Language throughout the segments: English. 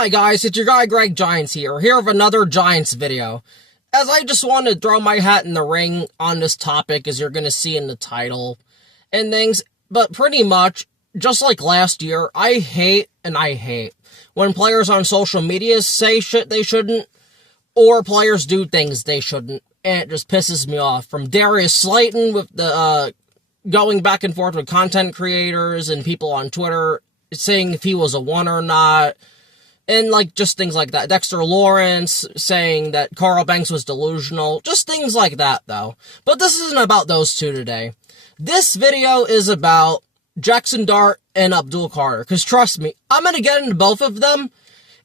Hi guys, it's your guy Greg Giants here with another Giants video. As I just wanted to throw my hat in the ring on this topic, as you're going to see in the title and things, but pretty much, just like last year, I hate when players on social media say shit they shouldn't, or players do things they shouldn't, and it just pisses me off. From Darius Slayton with the, going back and forth with content creators and people on Twitter saying if he was a one or not, and, like, just things like that. Dexter Lawrence saying that Carl Banks was delusional. Just things like that, though. But this isn't about those two today. This video is about Jaxson Dart and Abdul Carter. Because trust me, I'm going to get into both of them.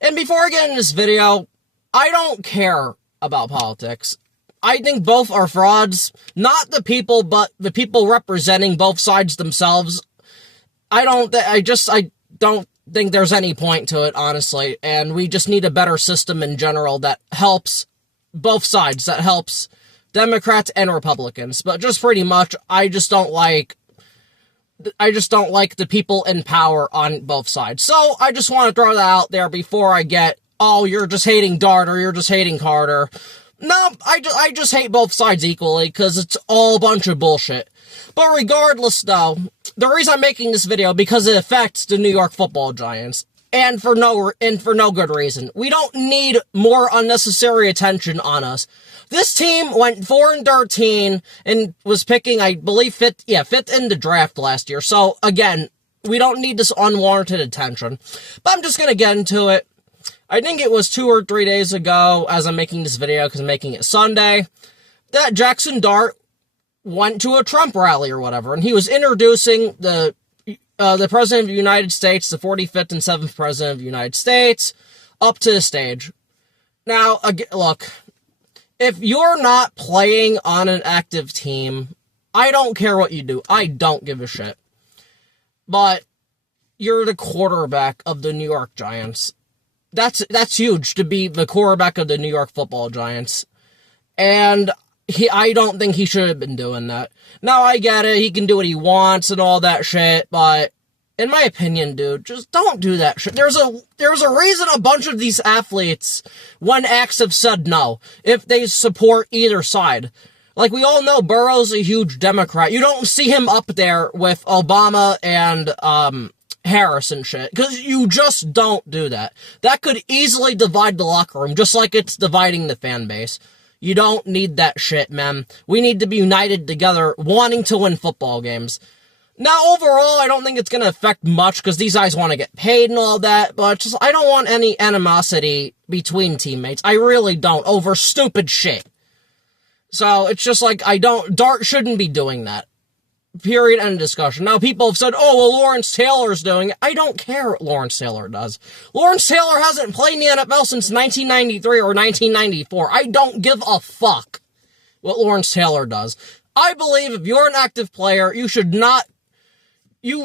And before I get into this video, I don't care about politics. I think both are frauds. Not the people, but the people representing both sides themselves. I don't think there's any point to it, honestly, and we just need a better system in general that helps both sides, that helps Democrats and Republicans. But just pretty much, I just don't like the people in power on both sides. So I just want to throw that out there before I get, oh, you're just hating Dart or you're just hating Carter. No, I just hate both sides equally, because it's all a bunch of bullshit. But regardless, though, the reason I'm making this video, because it affects the New York Football Giants, and for no good reason. We don't need more unnecessary attention on us. This team went 4-13 and was picking, I believe, fifth in the draft last year. So again, we don't need this unwarranted attention. But I'm just gonna get into it. I think it was 2 or 3 days ago, as I'm making this video, because I'm making it Sunday, that Jaxson Dart went to a Trump rally or whatever, and he was introducing the President of the United States, the 45th and 7th President of the United States, up to the stage. Now, look, if you're not playing on an active team, I don't care what you do. I don't give a shit. But you're the quarterback of the New York Giants. That's huge, to be the quarterback of the New York Football Giants. And I don't think he should have been doing that. Now, I get it, he can do what he wants and all that shit, but in my opinion, dude, just don't do that shit. There's a reason a bunch of these athletes, when asked, have said no, if they support either side. Like, we all know Burrow's a huge Democrat. You don't see him up there with Obama and, Harris and shit, because you just don't do that. That could easily divide the locker room, just like it's dividing the fan base. You don't need that shit, man. We need to be united together, wanting to win football games. Now, overall, I don't think it's going to affect much, because these guys want to get paid and all that, but just, I don't want any animosity between teammates. I really don't, over stupid shit. So, it's just like, Dart shouldn't be doing that. Period, end of discussion. Now, people have said, oh, well, Lawrence Taylor's doing it. I don't care what Lawrence Taylor does. Lawrence Taylor hasn't played in the NFL since 1993 or 1994. I don't give a fuck what Lawrence Taylor does. I believe if you're an active player, you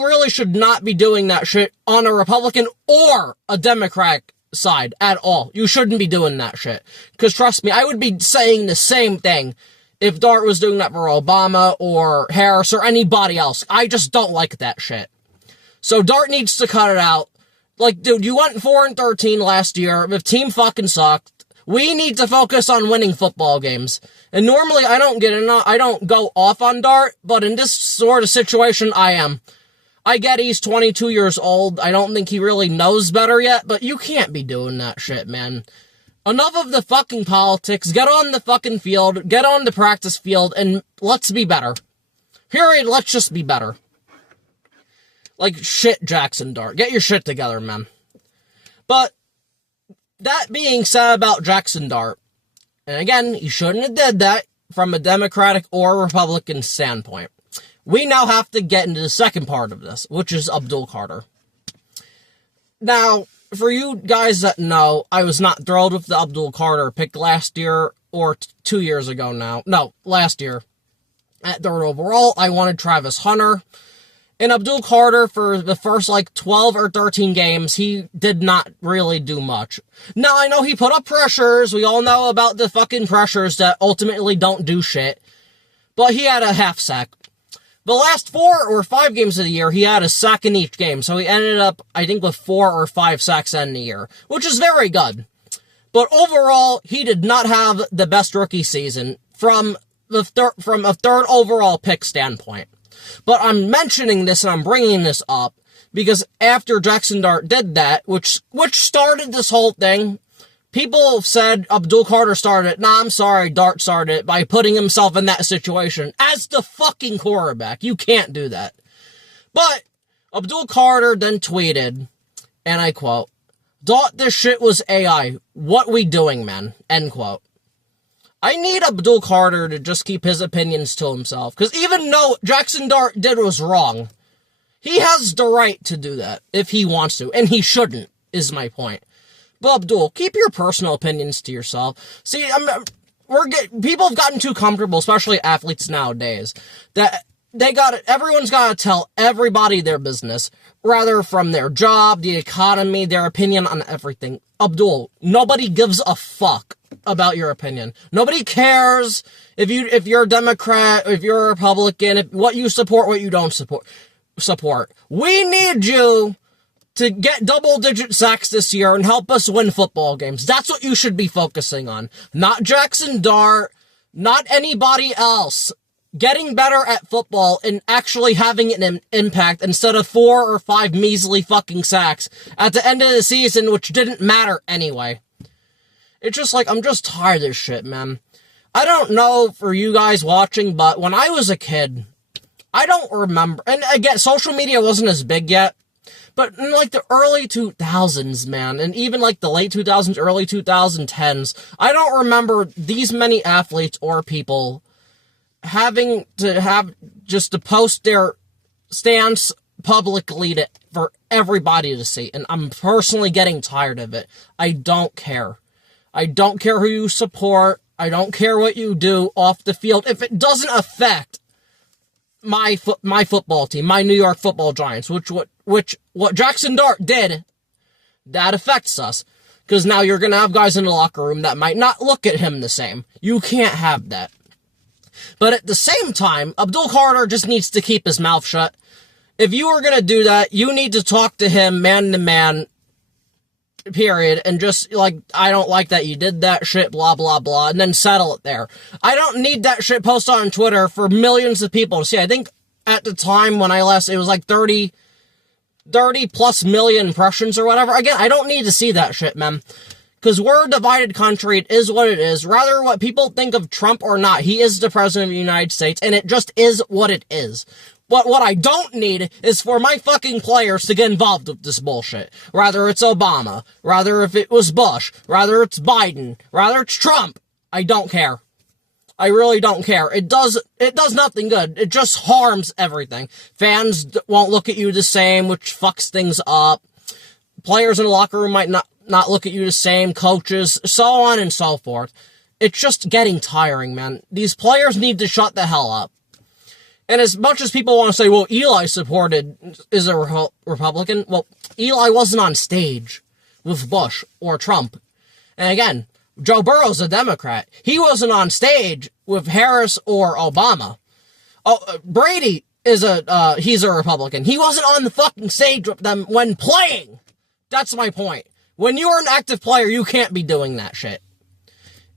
really should not be doing that shit on a Republican or a Democratic side at all. You shouldn't be doing that shit. Because trust me, I would be saying the same thing if Dart was doing that for Obama or Harris or anybody else. I just don't like that shit. So Dart needs to cut it out. Like, dude, you went 4-13 last year. The team fucking sucked. We need to focus on winning football games. And normally I don't go off on Dart, but in this sort of situation, I am. I get he's 22 years old. I don't think he really knows better yet, but you can't be doing that shit, man. Enough of the fucking politics. Get on the fucking field. Get on the practice field, and let's be better. Period. Let's just be better. Like, shit, Jaxson Dart. Get your shit together, man. But, that being said about Jaxson Dart, and again, you shouldn't have did that from a Democratic or Republican standpoint. We now have to get into the second part of this, which is Abdul Carter. Now, for you guys that know, I was not thrilled with the Abdul Carter pick last year, or 2 years ago now. No, last year. At third overall, I wanted Travis Hunter. And Abdul Carter, for the first, 12 or 13 games, he did not really do much. Now, I know he put up pressures. We all know about the fucking pressures that ultimately don't do shit. But he had a half sack. The last 4 or 5 games of the year, he had a sack in each game, so he ended up, I think, with 4 or 5 sacks in the year, which is very good. But overall, he did not have the best rookie season from a third overall pick standpoint. But I'm mentioning this and I'm bringing this up because after Jaxson Dart did that, which started this whole thing, people said Abdul Carter started it. Nah, I'm sorry, Dart started it by putting himself in that situation as the fucking quarterback. You can't do that. But Abdul Carter then tweeted, and I quote, "Thought this shit was AI. What we doing, man?" End quote. I need Abdul Carter to just keep his opinions to himself, because even though Jaxson Dart did was wrong, he has the right to do that if he wants to, and he shouldn't, is my point. But Abdul, keep your personal opinions to yourself. See, people have gotten too comfortable, especially athletes nowadays, that everyone's got to tell everybody their business, rather from their job, the economy, their opinion on everything. Abdul, nobody gives a fuck about your opinion. Nobody cares if you're a Democrat, if you're a Republican, what you support, what you don't support. We need you to get double-digit sacks this year and help us win football games. That's what you should be focusing on. Not Jaxson Dart, not anybody else. Getting better at football and actually having an impact instead of 4 or 5 measly fucking sacks at the end of the season, which didn't matter anyway. It's just like, I'm just tired of this shit, man. I don't know for you guys watching, but when I was a kid, I don't remember, and again, social media wasn't as big yet, but in like the early 2000s, man, and even like the late 2000s, early 2010s, I don't remember these many athletes or people having to post their stance publicly for everybody to see, and I'm personally getting tired of it. I don't care. I don't care who you support. I don't care what you do off the field. If it doesn't affect my football team, my New York Football Giants, what Jaxson Dart did, that affects us. Because now you're going to have guys in the locker room that might not look at him the same. You can't have that. But at the same time, Abdul Carter just needs to keep his mouth shut. If you are going to do that, you need to talk to him man to man, period, and just, like, I don't like that you did that shit, blah, blah, blah, and then settle it there. I don't need that shit posted on Twitter for millions of people to see. I think at the time when I last, it was like 30 plus million impressions or whatever. Again, I don't need to see that shit, man. Because we're a divided country, it is what it is. Rather what people think of Trump or not, he is the president of the United States, and it just is what it is. But what I don't need is for my fucking players to get involved with this bullshit. Rather it's Obama, rather if it was Bush, rather it's Biden, rather it's Trump. I don't care. I really don't care. It does nothing good. It just harms everything. Fans won't look at you the same, which fucks things up. Players in the locker room might not look at you the same, coaches, so on and so forth. It's just getting tiring, man. These players need to shut the hell up. And as much as people want to say, well, Eli is a Republican, well, Eli wasn't on stage with Bush or Trump. And again, Joe Burrow's a Democrat. He wasn't on stage with Harris or Obama. Oh, Brady he's a Republican. He wasn't on the fucking stage with them when playing. That's my point. When you're an active player, you can't be doing that shit.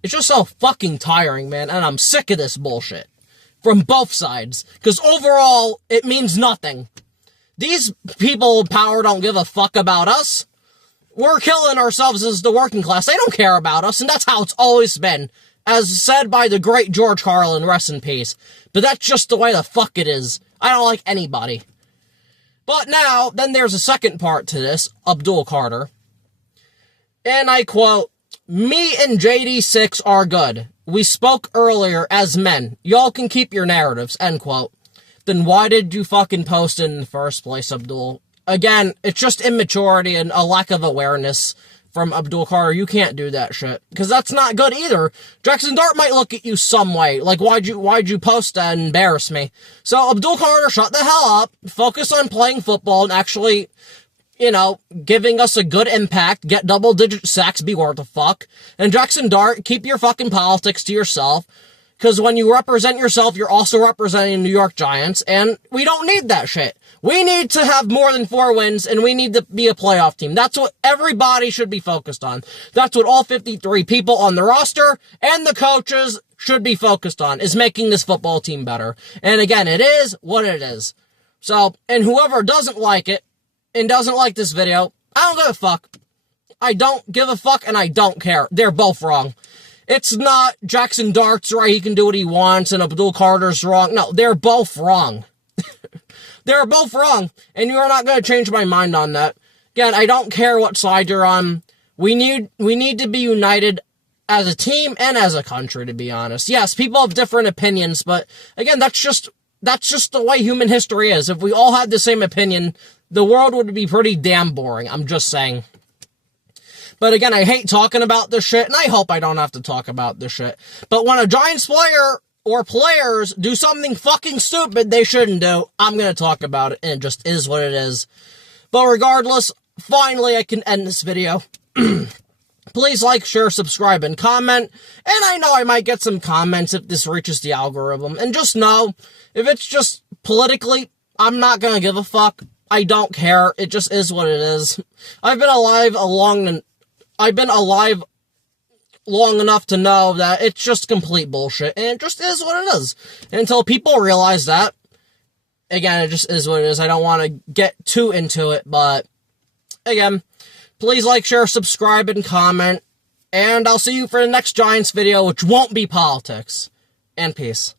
It's just so fucking tiring, man, and I'm sick of this bullshit. From both sides. Because overall, it means nothing. These people in power don't give a fuck about us. We're killing ourselves as the working class. They don't care about us, and that's how it's always been. As said by the great George Carlin, rest in peace. But that's just the way the fuck it is. I don't like anybody. But now, then there's a second part to this, Abdul Carter. And I quote, "Me and JD6 are good. We spoke earlier as men. Y'all can keep your narratives," end quote. Then why did you fucking post it in the first place, Abdul? Again, it's just immaturity and a lack of awareness from Abdul Carter. You can't do that shit. Because that's not good either. Jaxson Dart might look at you some way. Like, why'd you post that and embarrass me? So, Abdul Carter, shut the hell up. Focus on playing football and actually, giving us a good impact. Get double-digit sacks, be worth a fuck. And Jaxson Dart, keep your fucking politics to yourself. Because when you represent yourself, you're also representing the New York Giants, and we don't need that shit. We need to have more than 4 wins, and we need to be a playoff team. That's what everybody should be focused on. That's what all 53 people on the roster and the coaches should be focused on, is making this football team better. And again, it is what it is. So, and whoever doesn't like it, and doesn't like this video, I don't give a fuck. I don't give a fuck, and I don't care. They're both wrong. It's not Jaxson Dart's right, he can do what he wants, and Abdul Carter's wrong. No, they're both wrong. They're both wrong, and you are not going to change my mind on that. Again, I don't care what side you're on. We need to be united as a team and as a country, to be honest. Yes, people have different opinions, but again, that's just the way human history is. If we all had the same opinion, the world would be pretty damn boring. I'm just saying. But again, I hate talking about this shit, and I hope I don't have to talk about this shit. But when a Giants player or players do something fucking stupid they shouldn't do, I'm going to talk about it, and it just is what it is. But regardless, finally I can end this video. Please like, share, subscribe, and comment. And I know I might get some comments if this reaches the algorithm. And just know, if it's just politically, I'm not going to give a fuck. I don't care. It just is what it is. I've been alive long enough to know that it's just complete bullshit, and it just is what it is. And until people realize that, again, it just is what it is. I don't want to get too into it, but again, please like, share, subscribe, and comment, and I'll see you for the next Giants video, which won't be politics. And peace.